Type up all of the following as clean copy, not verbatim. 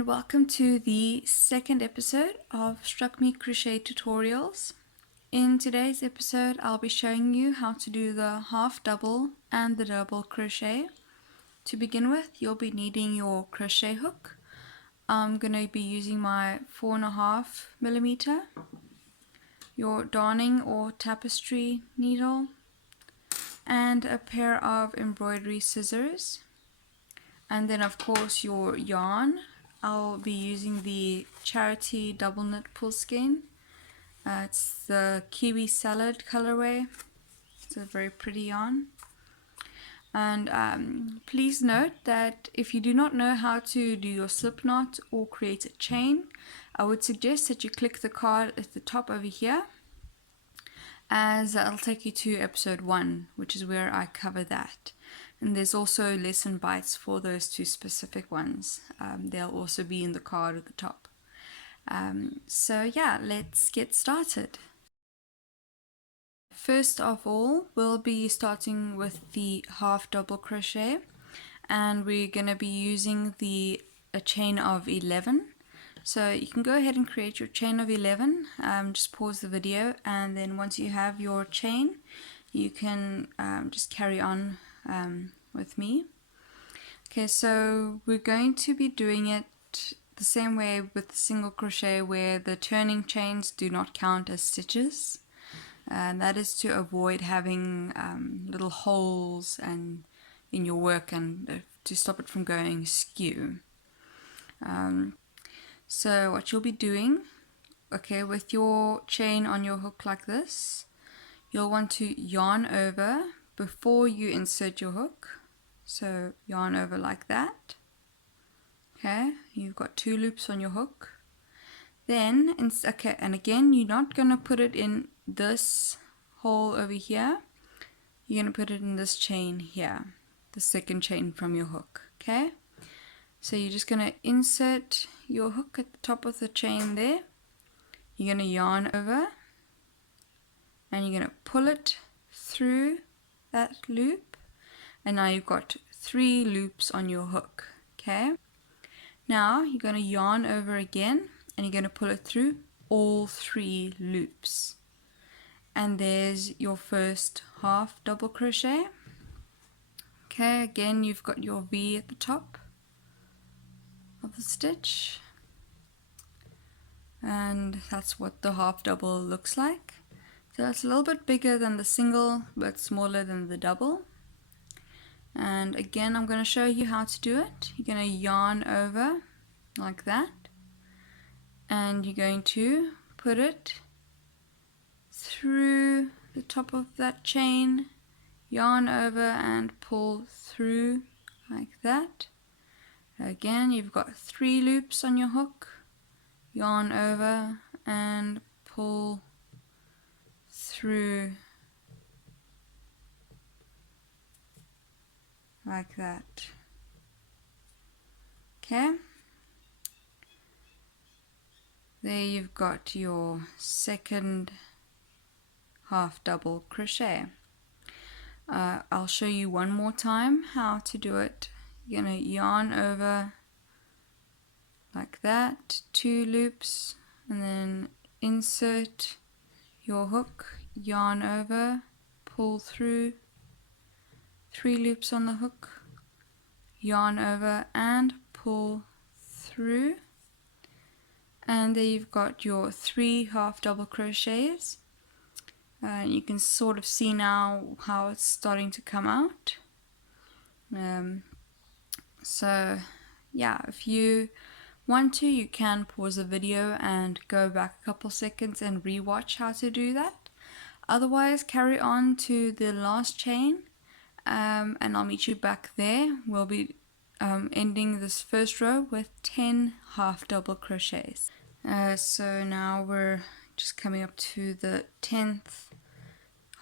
and welcome to the second episode of Struck Me Crochet Tutorials. In today's episode I'll be showing you how to do the half double and the double crochet. To begin with, you'll be needing your crochet hook. I'm going to be using my 4.5mm, your darning or tapestry needle, and a pair of embroidery scissors. And then of course your yarn. I'll be using the Charity double knit pull skein. It's the kiwi salad colorway. It's a very pretty yarn. And please note that if you do not know how to do your slip knot or create a chain, I would suggest that you click the card at the top over here, as that'll take you to episode 1, which is where I cover that. And there's also lesson bites for those two specific ones. They'll also be in the card at the top. So yeah, let's get started. First of all, we'll be starting with the half double crochet, and we're going to be using a chain of 11. So you can go ahead and create your chain of 11. Just pause the video, and then once you have your chain, you can just carry on with me. Okay, so we're going to be doing it the same way with the single crochet, where the turning chains do not count as stitches, and that is to avoid having little holes in your work and to stop it from going skew. So what you'll be doing, okay, with your chain on your hook like this, you'll want to yarn over before you insert your hook. So yarn over like that. Okay, you've got 2 loops on your hook. Then, okay, and again, you're not going to put it in this hole over here. You're going to put it in this chain here, the second chain from your hook. Okay, so you're just going to insert your hook at the top of the chain there. You're going to yarn over, and you're going to pull it through that loop, and now you've got 3 loops on your hook. Okay, now you're going to yarn over again, and you're going to pull it through all 3 loops, and there's your first half double crochet. Okay, again you've got your V at the top of the stitch, and that's what the half double looks like. So it's a little bit bigger than the single, but smaller than the double. And again, I'm going to show you how to do it. You're going to yarn over like that, and you're going to put it through the top of that chain, yarn over and pull through like that. Again, you've got 3 loops on your hook, yarn over and pull through like that. Okay, there you've got your second half double crochet. I'll show you one more time how to do it. You're going to yarn over like that, 2 loops, and then insert your hook, yarn over, pull through, 3 loops on the hook, yarn over and pull through, and there you've got your 3 half double crochets. You can sort of see now how it's starting to come out. So yeah, if you want to, you can pause the video and go back a couple seconds and re-watch how to do that. Otherwise, carry on to the last chain, and I'll meet you back there. We'll be ending this first row with 10 half double crochets. So now we're just coming up to the 10th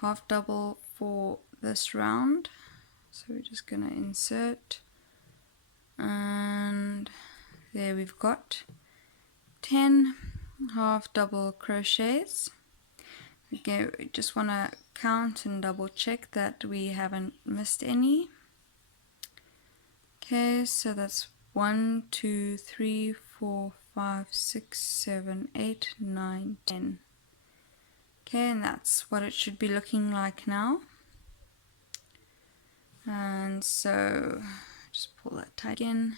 half double for this round. So we're just going to insert, and there we've got 10 half double crochets. Again, we just want to count and double check that we haven't missed any. Okay, so that's 1, 2, 3, 4, 5, 6, 7, 8, 9, 10. Okay, and that's what it should be looking like now. And so just pull that tight in.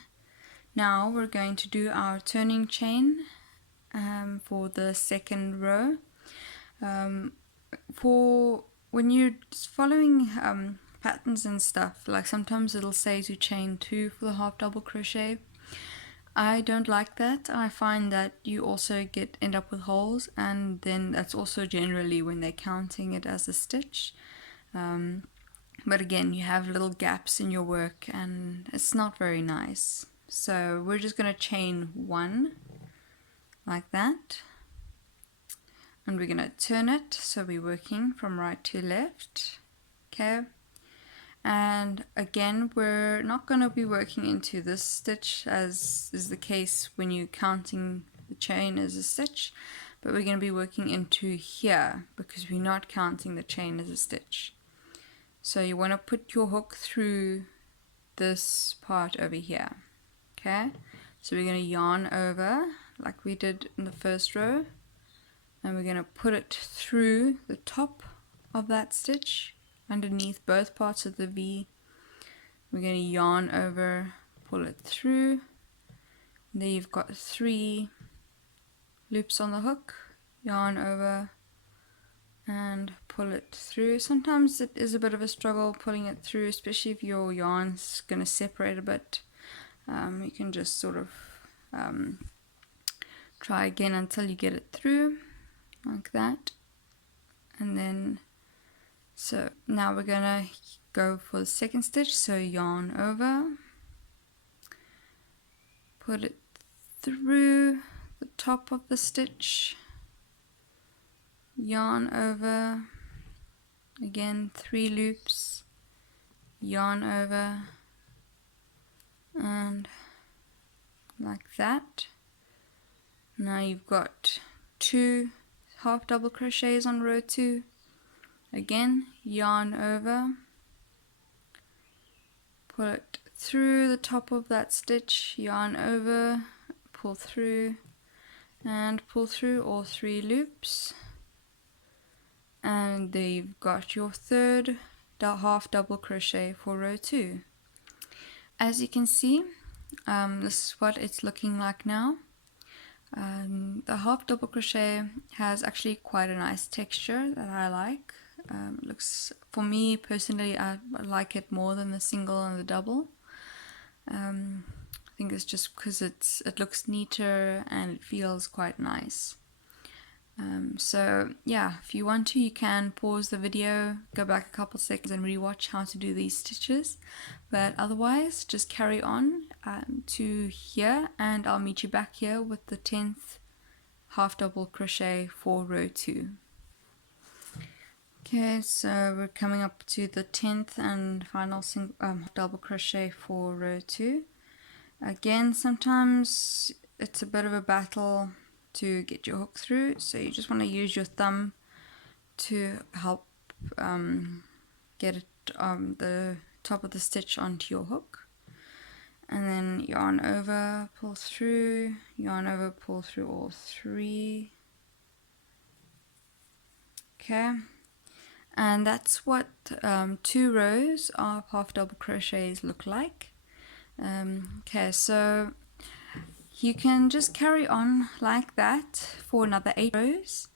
Now we're going to do our turning chain for the second row. For when you're following patterns and stuff, like sometimes it'll say to chain 2 for the half double crochet. I don't like that. I find that you also end up with holes, and then that's also generally when they're counting it as a stitch. But again, you have little gaps in your work and it's not very nice. So we're just going to chain 1 like that, and we're going to turn it so we're working from right to left. Okay, and again, we're not going to be working into this stitch as is the case when you're counting the chain as a stitch, but we're going to be working into here because we're not counting the chain as a stitch. So you want to put your hook through this part over here. Okay, so we're going to yarn over like we did in the first row, and we're going to put it through the top of that stitch underneath both parts of the V. We're going to yarn over, pull it through. There you've got 3 loops on the hook, yarn over and pull it through. Sometimes it is a bit of a struggle pulling it through, especially if your yarn's going to separate a bit. You can just sort of try again until you get it through like that. And then so now we're gonna go for the second stitch. So yarn over, put it through the top of the stitch, yarn over, again 3 loops, yarn over, and like that. Now you've got 2 half double crochets on row 2. Again, yarn over, pull it through the top of that stitch, yarn over, pull through, and pull through all 3 loops. And there you've got your third half double crochet for row 2. As you can see, this is what it's looking like now. The half double crochet has actually quite a nice texture that I like. It looks, for me personally, I like it more than the single and the double. I think it's just because it looks neater and it feels quite nice. So yeah, if you want to, you can pause the video, go back a couple seconds and rewatch how to do these stitches, but otherwise just carry on to here, and I'll meet you back here with the 10th half double crochet for row 2. Okay, so we're coming up to the 10th and final double crochet for row 2. Again, sometimes it's a bit of a battle to get your hook through, so you just want to use your thumb to help get it the top of the stitch onto your hook, and then yarn over, pull through, yarn over, pull through all 3. Okay, and that's what 2 rows of half double crochets look like. Okay, so you can just carry on like that for another 8 rows,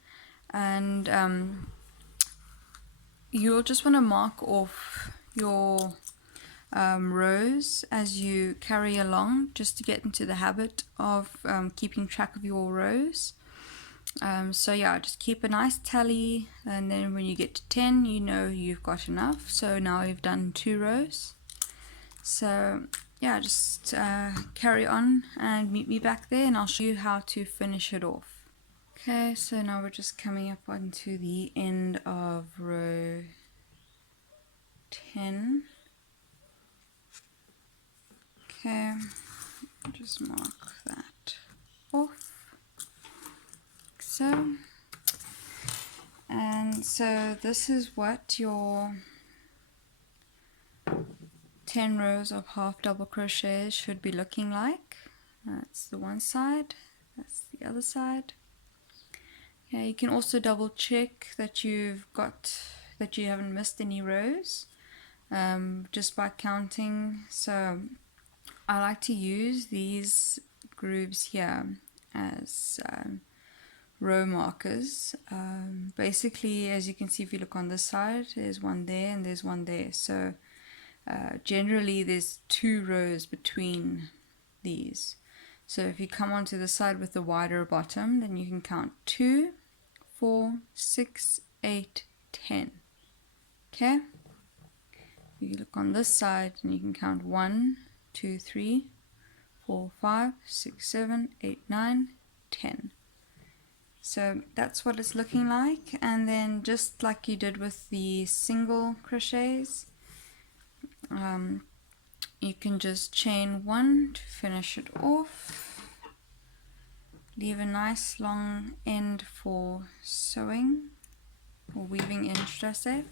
and you'll just want to mark off your rows as you carry along, just to get into the habit of keeping track of your rows. So yeah, just keep a nice tally, and then when you get to 10, you know you've got enough. So now you've done 2 rows. So yeah, just carry on and meet me back there, and I'll show you how to finish it off. Okay, so now we're just coming up onto the end of row 10. Okay, just mark that off. So, and so this is what your 10 rows of half double crochets should be looking like. That's the one side, that's the other side. Yeah, you can also double check that you haven't missed any rows just by counting. So I like to use these grooves here as row markers. Basically, as you can see, if you look on this side, there's one there and there's one there. So generally there's 2 rows between these. So if you come onto the side with the wider bottom, then you can count 2, 4, 6, 8, 10. Okay? You look on this side and you can count 1, 2, 3, 4, 5, 6, 7, 8, 9, 10. So that's what it's looking like. And then just like you did with the single crochets, you can just chain 1 to finish it off. Leave a nice long end for sewing or weaving in, should I say.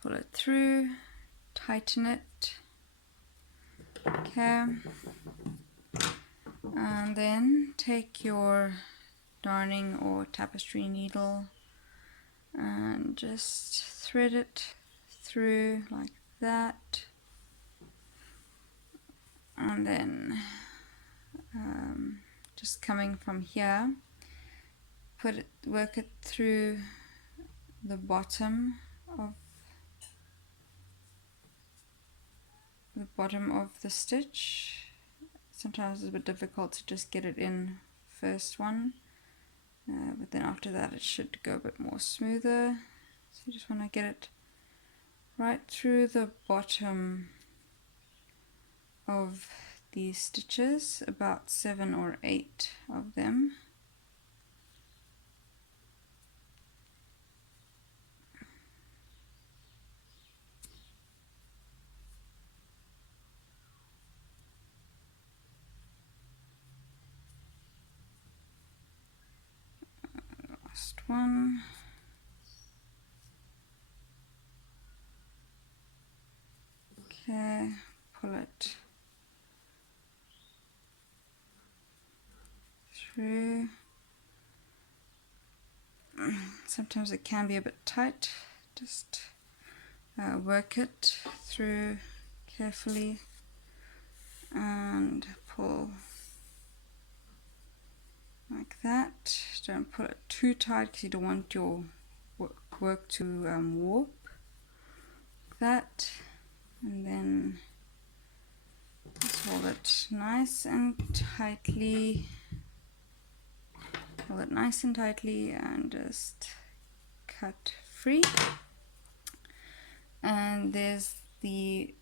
Pull it through, tighten it. Okay. And then take your darning or tapestry needle and just thread it through like that. And then just coming from here, work it through the bottom of the stitch. Sometimes it's a bit difficult to just get it in first one, but then after that it should go a bit more smoother. So you just want to get it right through the bottom of these stitches, about 7 or 8 of them. Last one. Okay, pull it through. Sometimes it can be a bit tight. Just work it through carefully and pull like that. Don't pull it too tight because you don't want your work to warp. Like that. And then just hold it nice and tightly. Hold it nice and tightly and just cut free. And there's the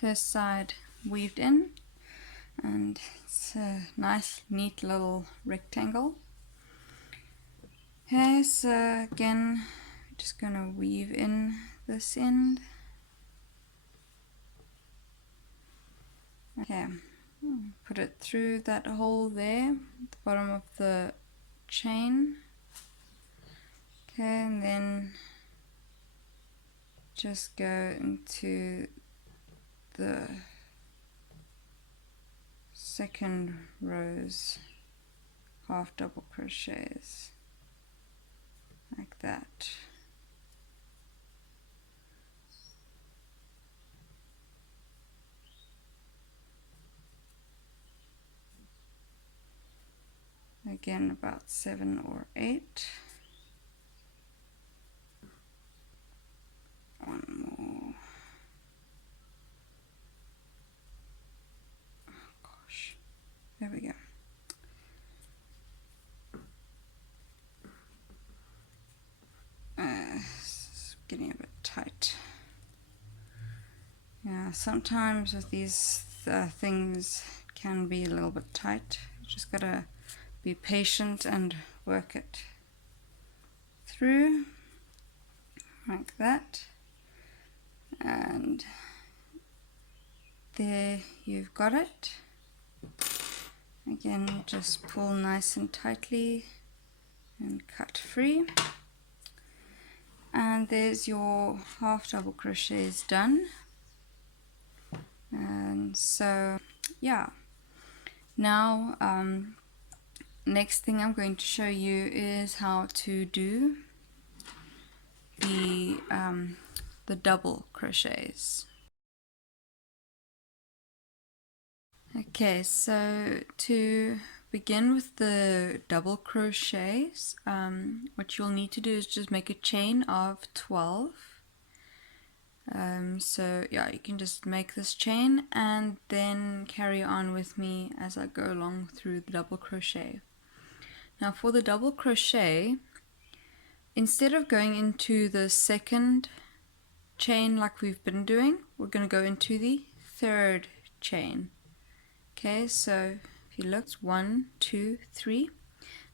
first side weaved in, and it's a nice neat little rectangle. Okay, so again we're just gonna weave in this end. Okay, put it through that hole there at the bottom of the chain. Okay, and then just go into the second rows, half double crochets like that. Again, about 7 or 8. One more. Oh gosh, there we go. It's getting a bit tight. Yeah, sometimes with these things it can be a little bit tight. You just gotta be patient and work it through like that. And there you've got it. Again, just pull nice and tightly and cut free. And there's your half double crochets done. And so yeah, Now next thing I'm going to show you is how to do the double crochets. Okay, so to begin with the double crochets, what you'll need to do is just make a chain of 12. So yeah, you can just make this chain and then carry on with me as I go along through the double crochet. Now for the double crochet, instead of going into the second chain like we've been doing, we're going to go into the third chain. Okay, so if you look, it's 1, 2, 3.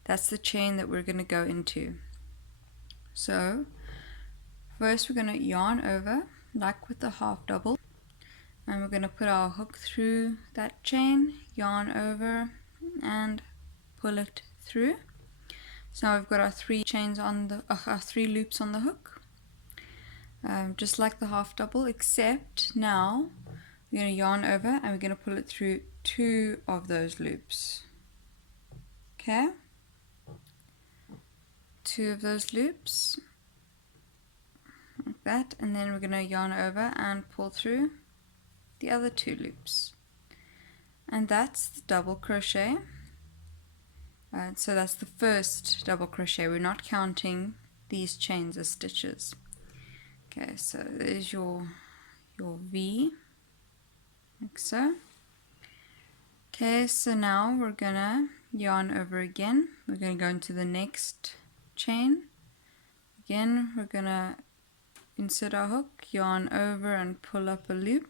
That's the chain that we're going to go into. So first we're going to yarn over like with the half double, and we're going to put our hook through that chain, yarn over and pull it through. So now we've got our 3 chains on the our 3 loops on the hook, just like the half double, except now we're going to yarn over and we're going to pull it through 2 of those loops. Okay, 2 of those loops like that, and then we're going to yarn over and pull through the other 2 loops, and that's the double crochet. So that's the first double crochet. We're not counting these chains as stitches. Okay, so there's your V, like so. Okay, so now we're gonna yarn over again. We're gonna go into the next chain. Again, we're gonna insert our hook, yarn over and pull up a loop.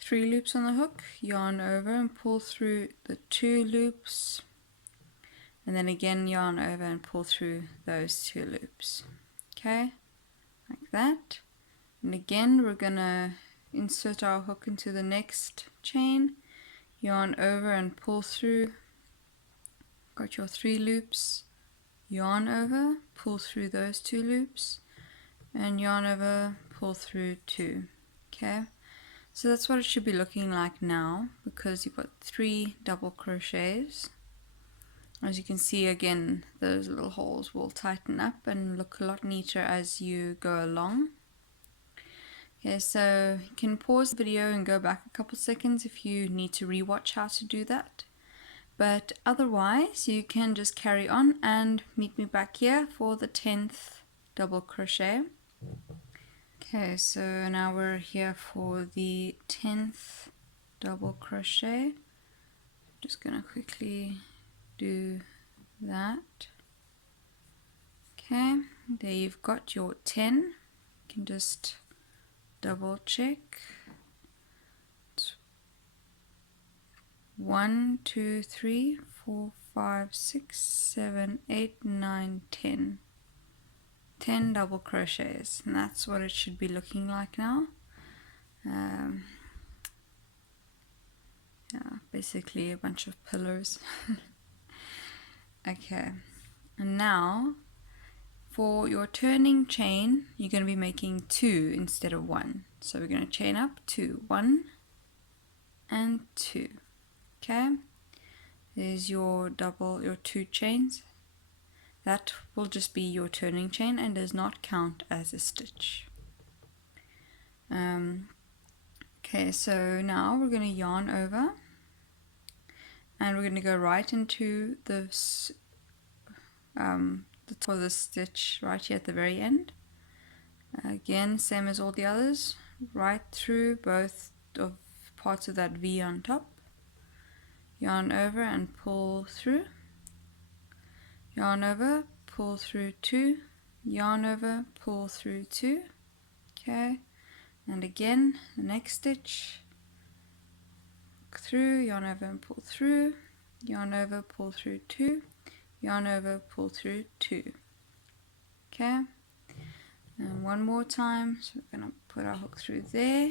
3 loops on the hook, yarn over and pull through the 2 loops, and then again yarn over and pull through those 2 loops. Okay, like that. And again we're gonna insert our hook into the next chain, yarn over and pull through. Got your 3 loops, yarn over, pull through those 2 loops, and yarn over, pull through 2. Okay, so that's what it should be looking like now, because you've got 3 double crochets. As you can see, again, those little holes will tighten up and look a lot neater as you go along. Okay, so you can pause the video and go back a couple seconds if you need to rewatch how to do that. But otherwise, you can just carry on and meet me back here for the 10th double crochet. Okay, so now we're here for the 10th double crochet. Just gonna quickly do that. Okay, there you've got your 10. You can just double check. 1, 2, 3, 4, 5, 6, 7, 8, 9, 10. 10 double crochets, and that's what it should be looking like now. Yeah, basically a bunch of pillars. Okay, and now for your turning chain, you're going to be making 2 instead of 1. So we're going to chain up 2, 1 and 2. Okay, there's your 2 chains. That will just be your turning chain and does not count as a stitch. Okay, so now we're going to yarn over and we're going to go right into this for the stitch right here at the very end. Again, same as all the others, right through both of parts of that V on top. Yarn over and pull through. Yarn over, pull through 2, yarn over, pull through 2. Okay, and again the next stitch, through, yarn over and pull through, yarn over, pull through 2, yarn over, pull through 2. Okay, and one more time. So we're going to put our hook through there.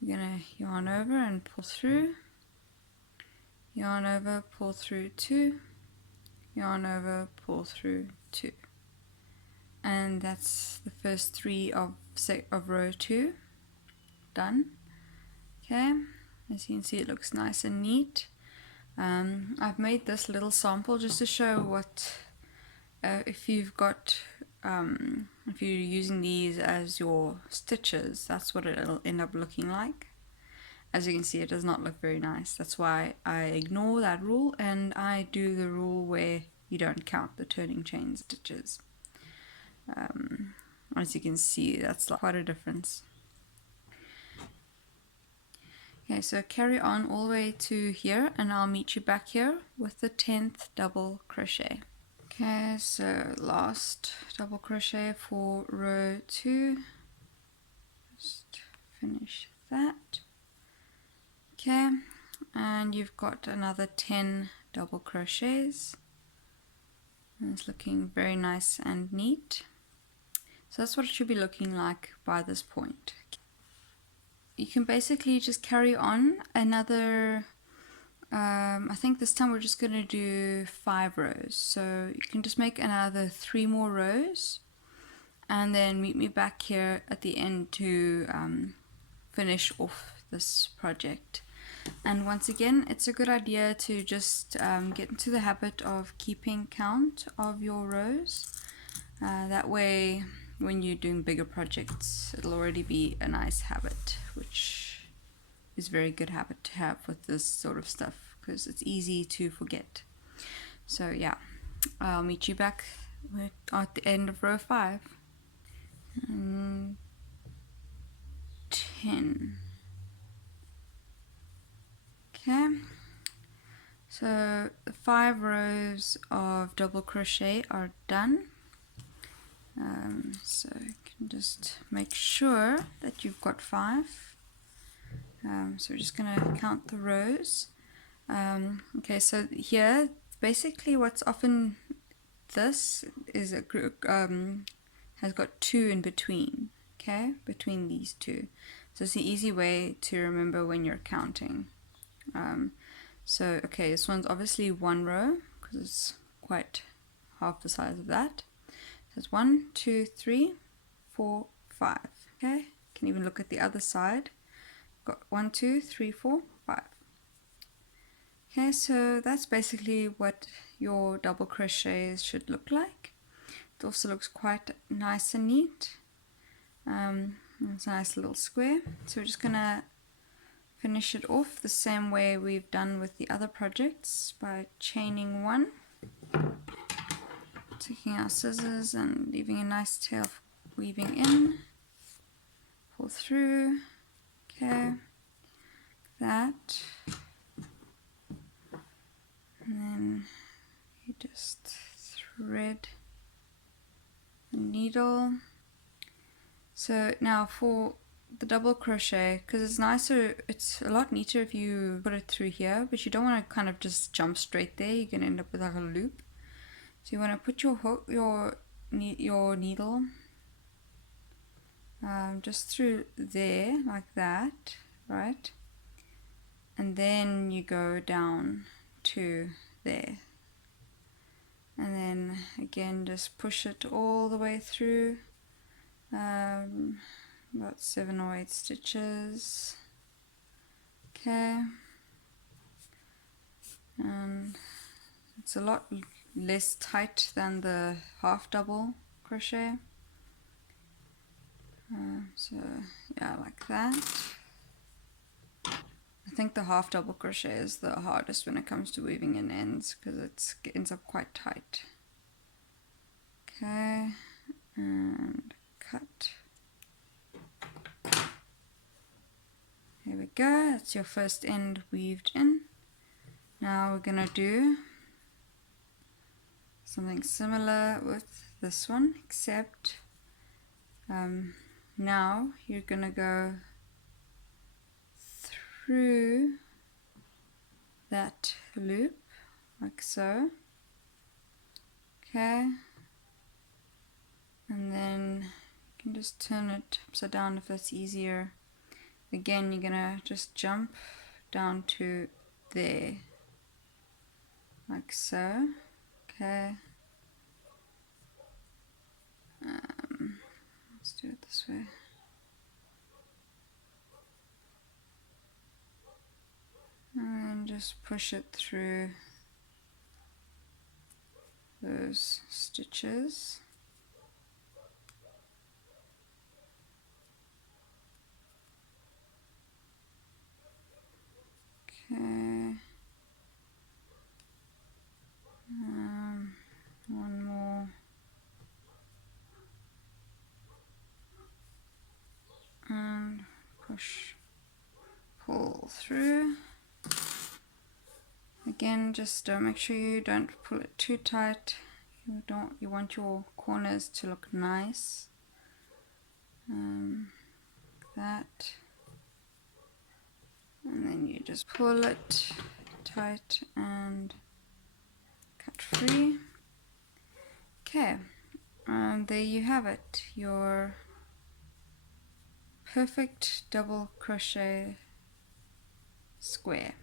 We're going to yarn over and pull through, yarn over, pull through 2, yarn over, pull through 2. And that's the first 3 of row 2 done. Okay, As you can see, it looks nice and neat. I've made this little sample just to show what if you've got if you're using these as your stitches, that's what it'll end up looking like. As you can see, it does not look very nice. That's why I ignore that rule and I do the rule where you don't count the turning chain stitches. As you can see, that's quite a difference. Okay, so carry on all the way to here and I'll meet you back here with the 10th double crochet. Okay, so last double crochet for row 2. Just finish that. Okay, and you've got another 10 double crochets. And it's looking very nice and neat. So that's what it should be looking like by this point. You can basically just carry on another, I think this time we're just going to do 5 rows. So you can just make another 3 more rows and then meet me back here at the end to finish off this project. And once again, it's a good idea to just get into the habit of keeping count of your rows. That way, when you're doing bigger projects, it'll already be a nice habit, which is a very good habit to have with this sort of stuff because it's easy to forget. So yeah, I'll meet you back at the end of row 5. 10. Okay, so the 5 rows of double crochet are done. So you can just make sure that you've got 5. So we're just going to count the rows. Okay, so here basically what's often this is a group has got 2 in between. Okay, between these 2. So it's the easy way to remember when you're counting. So okay, this one's obviously 1 row because it's quite half the size of that. So it's 1, 2, 3, 4, 5. Okay, can even look at the other side. Got 1, 2, 3, 4, 5. Okay, so that's basically what your double crochets should look like. It also looks quite nice and neat. It's a nice little square. So we're just gonna finish it off the same way we've done with the other projects by chaining 1, taking our scissors and leaving a nice tail weaving in, pull through, okay, that, and then you just thread the needle. So now for the double crochet, because it's a lot neater if you put it through here, but you don't want to kind of just jump straight there. You're going to end up with like a loop. So you want to put your hook, your needle just through there like that, right? And then you go down to there. And then again just push it all the way through. About 7 or 8 stitches. Okay, and it's a lot less tight than the half double crochet. So yeah, like that. I think the half double crochet is the hardest when it comes to weaving in ends because it ends up quite tight. Okay, and cut. There we go, that's your first end weaved in. Now we're gonna do something similar with this one, except now you're gonna go through that loop like so. Okay, and then you can just turn it upside down if that's easier. Again, you're gonna just jump down to there like so. Okay, let's do it this way. just push it through those stitches. Okay. One more. And push, pull through. Again, just make sure you don't pull it too tight. You want your corners to look nice. That. And then you just pull it tight and cut free. Okay, and there you have it, your perfect double crochet square.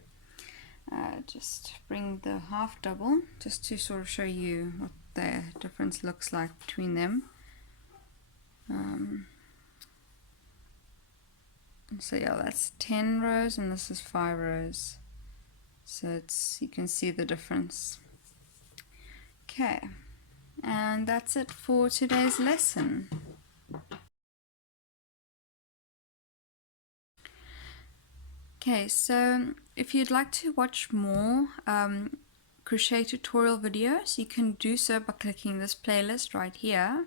Just bring the half double just to sort of show you what the difference looks like between them. So yeah, that's 10 rows and this is 5 rows. So it's, you can see the difference. Okay, and that's it for today's lesson. Okay, so if you'd like to watch more crochet tutorial videos, you can do so by clicking this playlist right here.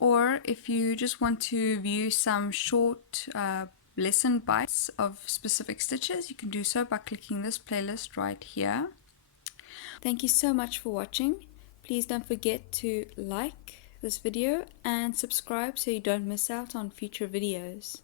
Or if you just want to view some short lesson bites of specific stitches, you can do so by clicking this playlist right here. Thank you so much for watching. Please don't forget to like this video and subscribe so you don't miss out on future videos.